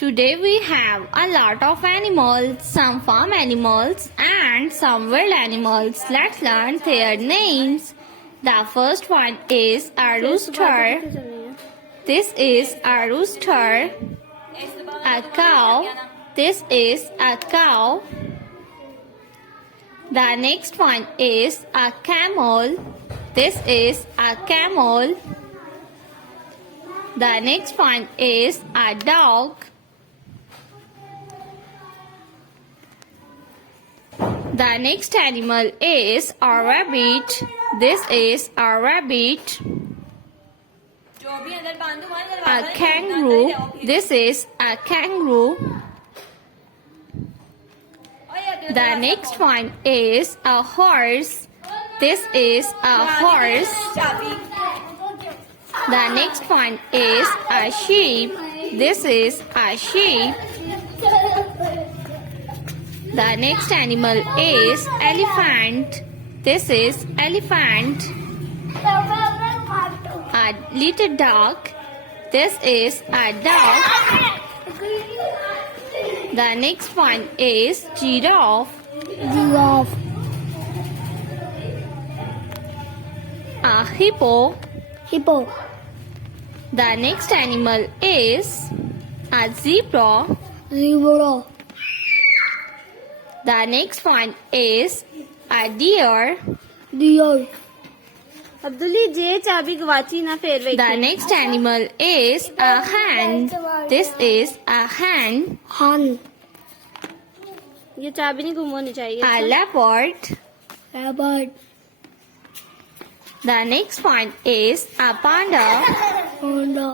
Today we have a lot of animals, some farm animals and some wild animals. Let's learn their names. The first one is a rooster. This is a rooster. A cow. This is a cow. The next one is a camel. This is a camel. The next one is a dog. The next animal is a rabbit. This is a rabbit. A kangaroo. This is a kangaroo. The next one is a horse. This is a horse. The next one is a sheep. This is a sheep. The next animal is elephant. This is elephant. A little dog. This is a dog. The next one is giraffe. Giraffe. A hippo. Hippo. The next animal is a zebra. Zebra. The next one is a deer. Deer. अब्दुल्ली जे चाबी गवाची ना फिर वे The next animal is a hen. This is a hen. Han. ये चाबी नहीं गुम होनी चाहिए A leopard. Rabbit. The next one is a panda. Panda.